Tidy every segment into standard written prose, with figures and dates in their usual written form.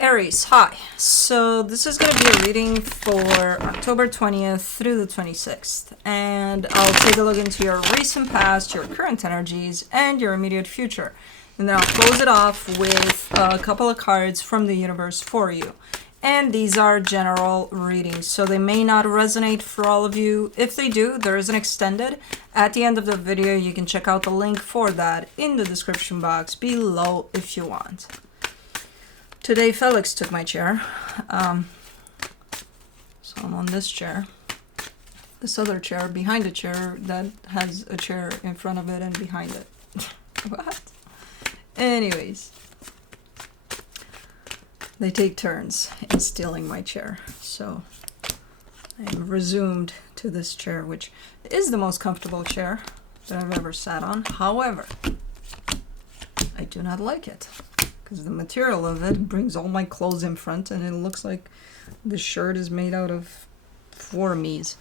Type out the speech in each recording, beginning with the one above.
Aries, hi. So this is going to be a reading for October 20th through the 26th. And I'll take a look into your recent past, your current energies, and your immediate future. And then I'll close it off with a couple of cards from the universe for you. And these are general readings, so they may not resonate for all of you. If they do, there is an extended. At the end of the video, you can check out the link for that in the description box below if you want. Today, Felix took my chair, so I'm on this chair. This other chair, behind the chair, that has a chair in front of it and behind it. What? Anyways, they take turns in stealing my chair, so I'm resumed to this chair, which is the most comfortable chair that I've ever sat on. However, I do not like it, because the material of it brings all my clothes in front, and it looks like the shirt is made out of for me's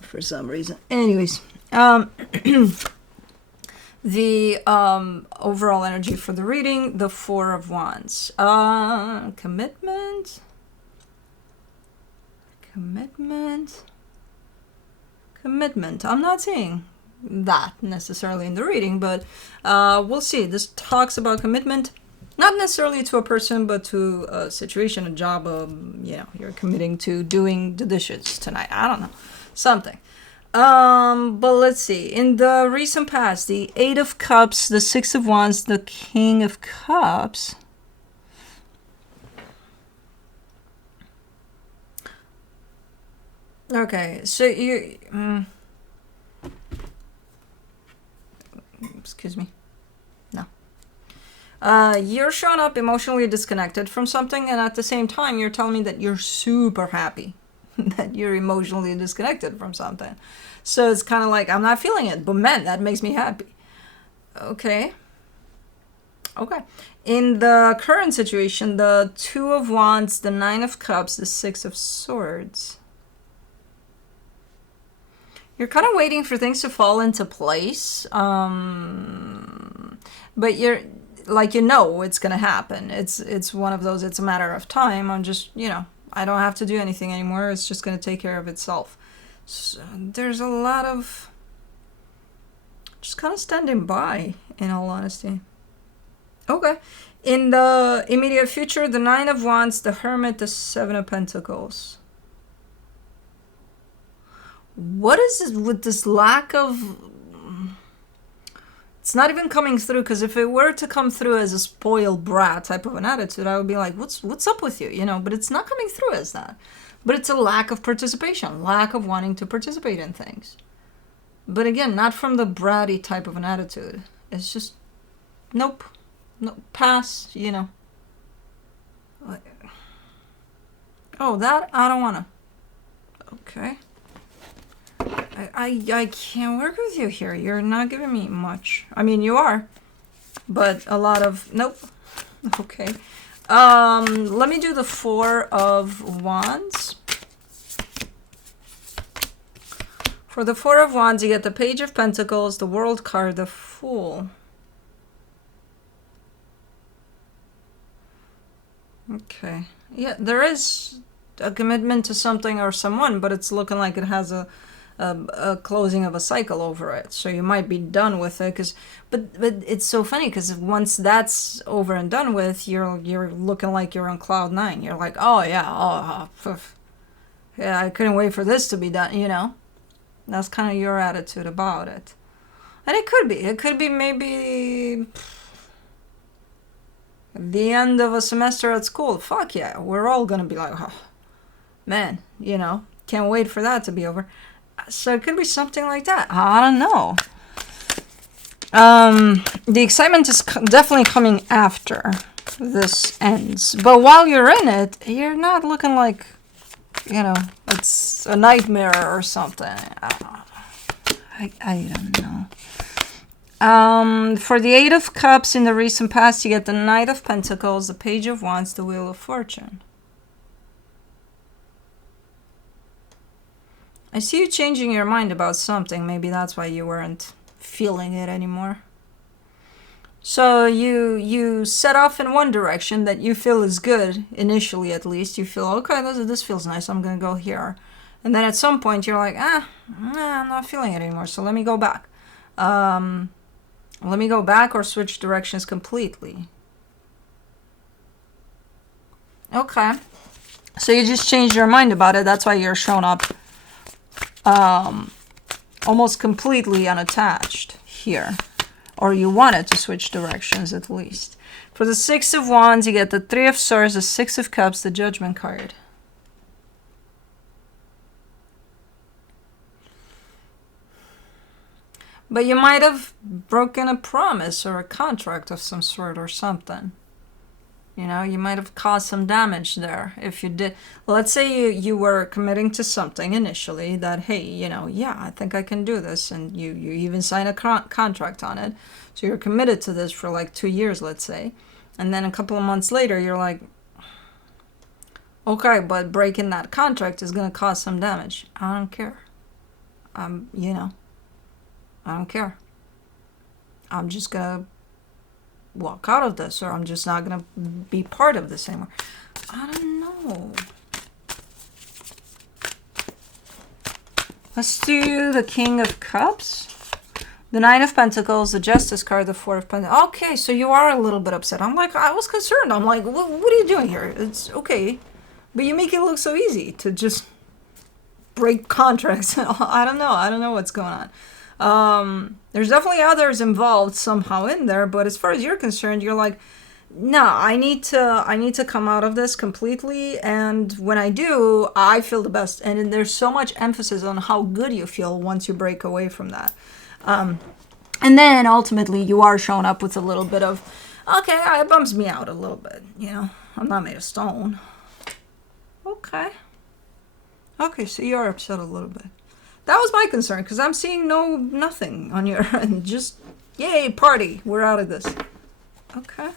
for some reason. Anyways, the overall energy for the reading, the Four of Wands. Commitment. I'm not seeing that necessarily in the reading, but we'll see. This talks about commitment. Not necessarily to a person, but to a situation, a job, you're committing to doing the dishes tonight. I don't know. Something. But let's see. In the recent past, the Eight of Cups, the Six of Wands, the King of Cups. Okay, so you... excuse me. You're showing up emotionally disconnected from something, and at the same time, you're telling me that you're super happy that you're emotionally disconnected from something. So it's kind of like, I'm not feeling it, but man, that makes me happy. Okay. In the current situation, the Two of Wands, the Nine of Cups, the Six of Swords. You're kind of waiting for things to fall into place. But you're... like, it's gonna happen. It's one of those, it's a matter of time. I'm just, I don't have to do anything anymore. It's just gonna take care of itself. So there's a lot of just kind of standing by, in all honesty. Okay. In the immediate future, the Nine of Wands, the Hermit, the Seven of Pentacles. What is it with this lack of... It's not even coming through, because if it were to come through as a spoiled brat type of an attitude, I would be like, what's up with you, But it's not coming through as that. But it's a lack of participation, lack of wanting to participate in things. But again, not from the bratty type of an attitude. It's just, nope, pass, Oh, that, I don't want to. Okay. I can't work with you here. You're not giving me much. I mean, you are, but a lot of... Nope. Okay. Let me do the Four of Wands. For the Four of Wands, you get the Page of Pentacles, the World card, the Fool. Okay. Yeah, there is a commitment to something or someone, but it's looking like it has a closing of a cycle over it, so you might be done with it. But it's so funny, because once that's over and done with, you're looking like you're on cloud nine. You're like, oh yeah, yeah, I couldn't wait for this to be done. That's kind of your attitude about it. And it could be maybe the end of a semester at school. Fuck yeah, we're all gonna be like, oh man, can't wait for that to be over. So it could be something like that. I don't know. The excitement is definitely coming after this ends. But while you're in it, you're not looking like, it's a nightmare or something. I don't know. For the Eight of Cups in the recent past, you get the Knight of Pentacles, the Page of Wands, the Wheel of Fortune. I see you changing your mind about something. Maybe that's why you weren't feeling it anymore. So you set off in one direction that you feel is good initially, at least. You feel, okay, this feels nice. I'm gonna go here, and then at some point you're like, I'm not feeling it anymore. So let me go back. Let me go back or switch directions completely. Okay. So you just changed your mind about it. That's why you're shown up almost completely unattached here. Or you wanted to switch directions at least. For the Six of Wands, you get the Three of Swords, the Six of Cups, the Judgment card. But you might have broken a promise or a contract of some sort or something. You know, you might have caused some damage there if you did. Let's say you were committing to something initially that, hey, you know, yeah, I think I can do this. And you even sign a contract on it. So you're committed to this for like 2 years, let's say. And then a couple of months later, you're like, okay, but breaking that contract is going to cause some damage. I don't care. You know, I don't care. I'm just going to walk out of this, or I'm just not gonna be part of this anymore. I don't know. Let's do the King of Cups, the Nine of Pentacles, the Justice card, the Four of Pentacles. Okay, so you are a little bit upset. I'm like, I was concerned. I'm like, what are you doing here? It's okay, but you make it look so easy to just break contracts. I don't know what's going on. There's definitely others involved somehow in there, but as far as you're concerned, you're like, no, I need to come out of this completely, and when I do, I feel the best. And there's so much emphasis on how good you feel once you break away from that. And then ultimately you are shown up with a little bit of, okay, it bums me out a little bit, you know, I'm not made of stone. Okay, so you're upset a little bit. That was my concern, because I'm seeing nothing on your end. Just, yay, party. We're out of this. Okay.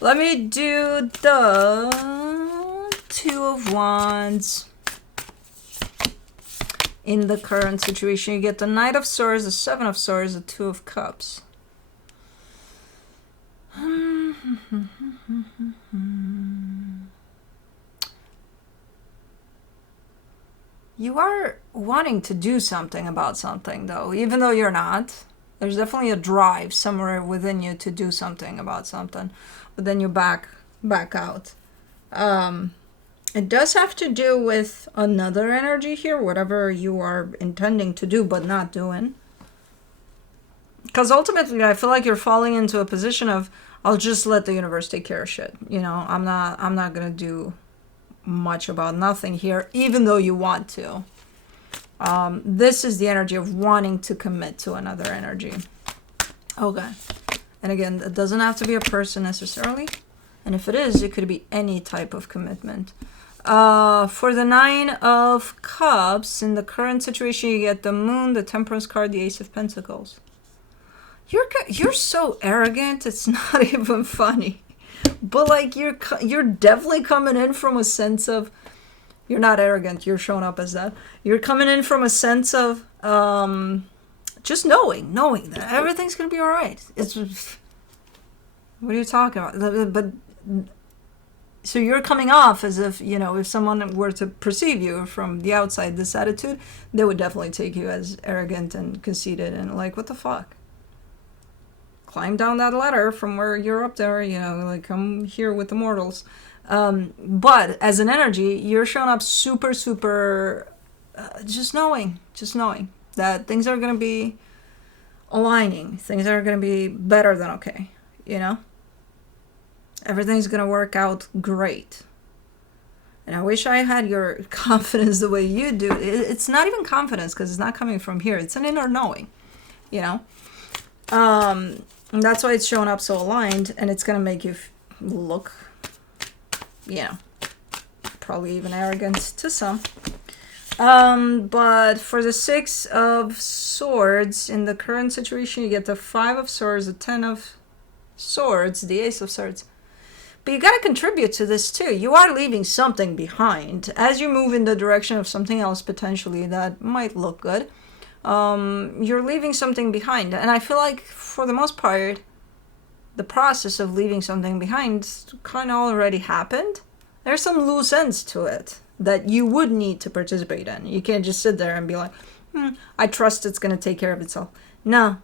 Let me do the Two of Wands. In the current situation, you get the Knight of Swords, the Seven of Swords, the Two of Cups. You are wanting to do something about something, though, even though you're not. There's definitely a drive somewhere within you to do something about something, but then you back out. It does have to do with another energy here, whatever you are intending to do but not doing. Because ultimately, I feel like you're falling into a position of, I'll just let the universe take care of shit. You know, I'm not gonna do much about nothing here, even though you want to. This is the energy of wanting to commit to another energy. Okay. And again, it doesn't have to be a person necessarily. And if it is, it could be any type of commitment. For the Nine of Cups, in the current situation, you get the Moon, the Temperance card, the Ace of Pentacles. You're so arrogant, it's not even funny. But like you're definitely coming in from a sense of, you're not arrogant, you're showing up as that. You're coming in from a sense of just knowing that everything's gonna be all right. It's, what are you talking about? But so you're coming off as if, you know, if someone were to perceive you from the outside, this attitude, they would definitely take you as arrogant and conceited and like, what the fuck? Climb down that ladder from where you're up there, you know, like, come here with the mortals. But as an energy, you're showing up super just knowing that things are going to be aligning, things are going to be better than okay, you know, everything's going to work out great. And I wish I had your confidence the way you do. It's not even confidence, because it's not coming from here, it's an inner knowing, you know. And that's why it's showing up so aligned, and it's going to make you look, you know, probably even arrogant to some. But for the Six of Swords, in the current situation, you get the Five of Swords, the Ten of Swords, the Ace of Swords. But you got to contribute to this too. You are leaving something behind as you move in the direction of something else potentially that might look good. You're leaving something behind, and I feel like for the most part the process of leaving something behind kind of already happened. There's some loose ends to it that you would need to participate in. You can't just sit there and be like, I trust it's going to take care of itself. No,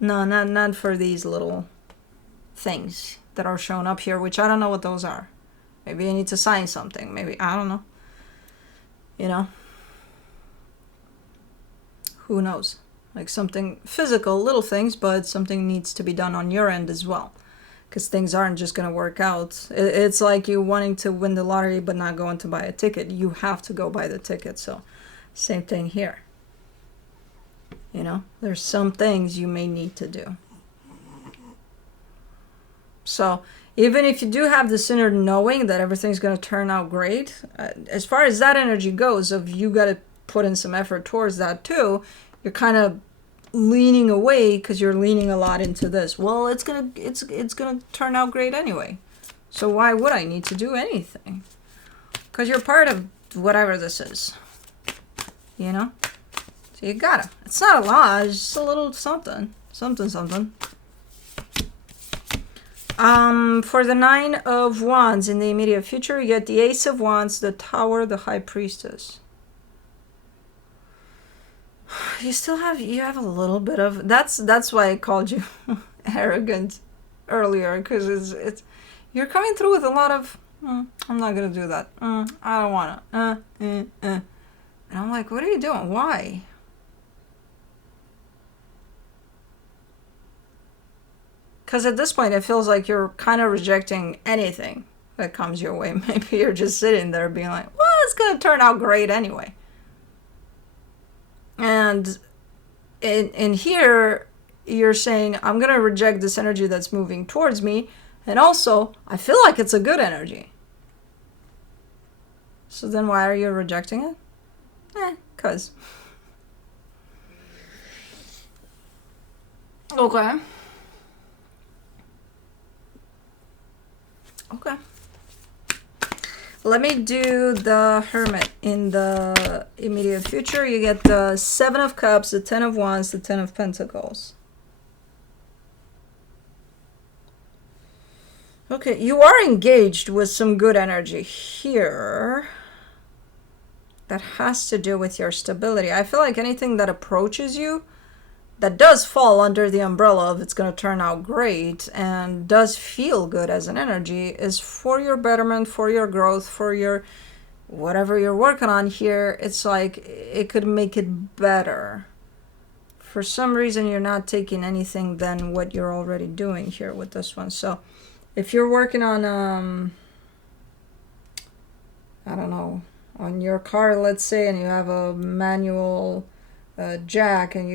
not for these little things that are shown up here, which I don't know what those are. Maybe you need to sign something. Maybe, I don't know. You know? Who knows? Like something physical, little things, but something needs to be done on your end as well. Because things aren't just going to work out. It's like you wanting to win the lottery but not going to buy a ticket. You have to go buy the ticket. So, same thing here. You know, there's some things you may need to do. So, even if you do have this inner knowing that everything's going to turn out great, as far as that energy goes, of you got to put in some effort towards that too, you're kind of leaning away because you're leaning a lot into this. Well, it's gonna turn out great anyway. So why would I need to do anything? Because you're part of whatever this is. You know? So you gotta. It's not a law, it's just a little something. Something. For the 9 of Wands in the immediate future, you get the Ace of Wands, the Tower, the High Priestess. You have a little bit of, that's why I called you arrogant earlier, because it's you're coming through with a lot of I'm not gonna do that, I don't wanna, and I'm like, what are you doing? Why? Because at this point it feels like you're kind of rejecting anything that comes your way. Maybe you're just sitting there being like, well, it's gonna turn out great anyway. And in here, you're saying, I'm going to reject this energy that's moving towards me. And also, I feel like it's a good energy. So then why are you rejecting it? 'Cause. Okay. Let me do the Hermit in the immediate future. You get the 7 of Cups, the 10 of Wands, the 10 of Pentacles. Okay, you are engaged with some good energy here. That has to do with your stability. I feel like anything that approaches you, that does fall under the umbrella of it's going to turn out great and does feel good as an energy, is for your betterment, for your growth, for your whatever you're working on here. It's like it could make it better. For some reason, you're not taking anything than what you're already doing here with this one. So if you're working on, I don't know, on your car, let's say, and you have a manual jack, and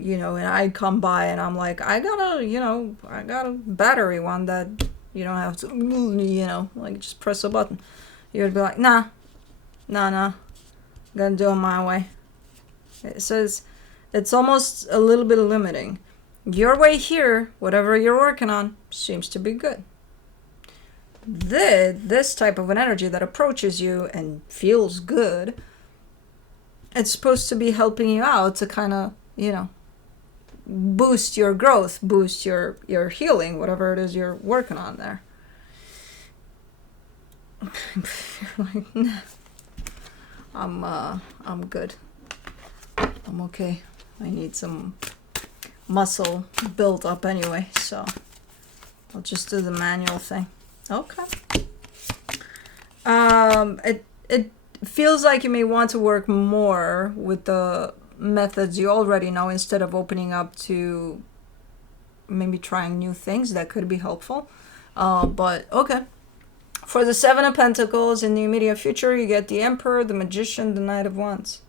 you know, and I come by and I'm like, I got a battery one that you don't have to, you know, like just press a button. You'd be like, nah, I'm gonna do it my way. It says it's almost a little bit limiting. Your way here, whatever you're working on, seems to be good. This type of an energy that approaches you and feels good, it's supposed to be helping you out to kind of, you know, boost your growth, boost your healing, whatever it is you're working on there. You're like, nah, I'm good. I'm okay. I need some muscle built up anyway, so I'll just do the manual thing. Okay. It feels like you may want to work more with the methods you already know instead of opening up to maybe trying new things that could be helpful. But okay. For the 7 of Pentacles in the immediate future, you get the Emperor, the Magician, the Knight of Wands.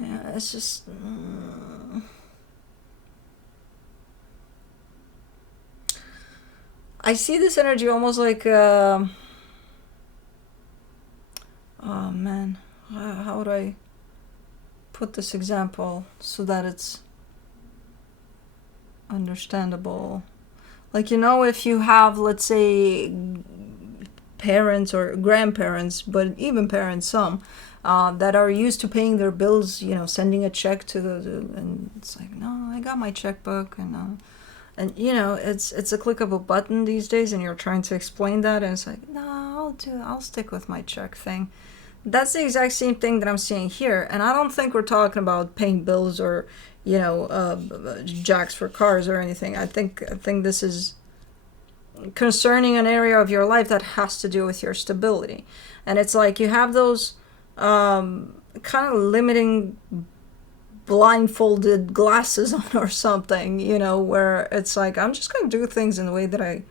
Yeah, it's just... I see this energy almost like... oh man, how would I put this example so that it's understandable? Like, you know, if you have, let's say, parents or grandparents, but even parents, some, that are used to paying their bills, you know, sending a check to and it's like, no, I got my checkbook, and And you know, it's a click of a button these days, and you're trying to explain that, and it's like, no, I'll stick with my check thing. That's the exact same thing that I'm seeing here, and I don't think we're talking about paying bills or, you know, jacks for cars or anything. I think this is concerning an area of your life that has to do with your stability, and it's like you have those kind of limiting blindfolded glasses on or something, you know, where it's like, I'm just going to do things in the way that I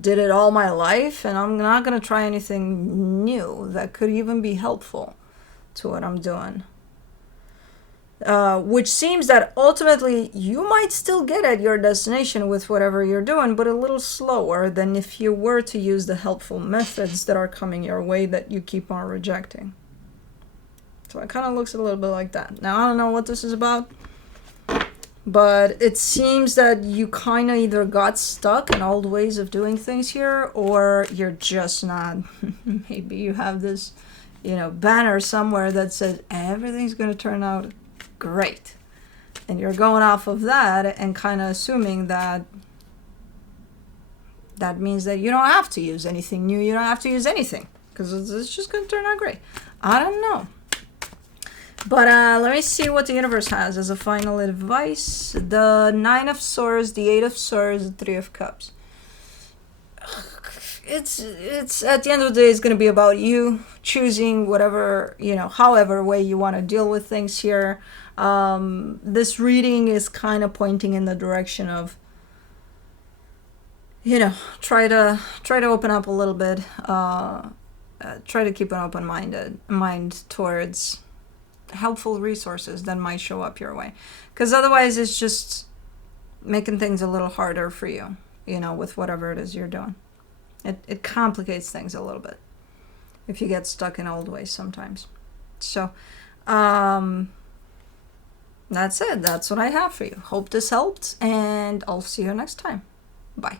did it all my life, and I'm not going to try anything new that could even be helpful to what I'm doing. Which seems that ultimately you might still get at your destination with whatever you're doing, but a little slower than if you were to use the helpful methods that are coming your way that you keep on rejecting. So it kind of looks a little bit like that. Now, I don't know what this is about, but it seems that you kind of either got stuck in old ways of doing things here, or you're just not. Maybe you have this, you know, banner somewhere that says everything's going to turn out great. And you're going off of that and kind of assuming that that means that you don't have to use anything new. You don't have to use anything because it's just going to turn out great. I don't know. But let me see what the universe has as a final advice. The 9 of Swords, the 8 of Swords, the 3 of Cups. It's at the end of the day, it's going to be about you choosing whatever, you know, however way you want to deal with things here. This reading is kind of pointing in the direction of, you know, try to open up a little bit. Try to keep an open mind towards helpful resources that might show up your way, because otherwise it's just making things a little harder for you, you know, with whatever it is you're doing. It complicates things a little bit if you get stuck in old ways sometimes. So that's it. That's what I have for you. Hope this helped, and I'll see you next time. Bye.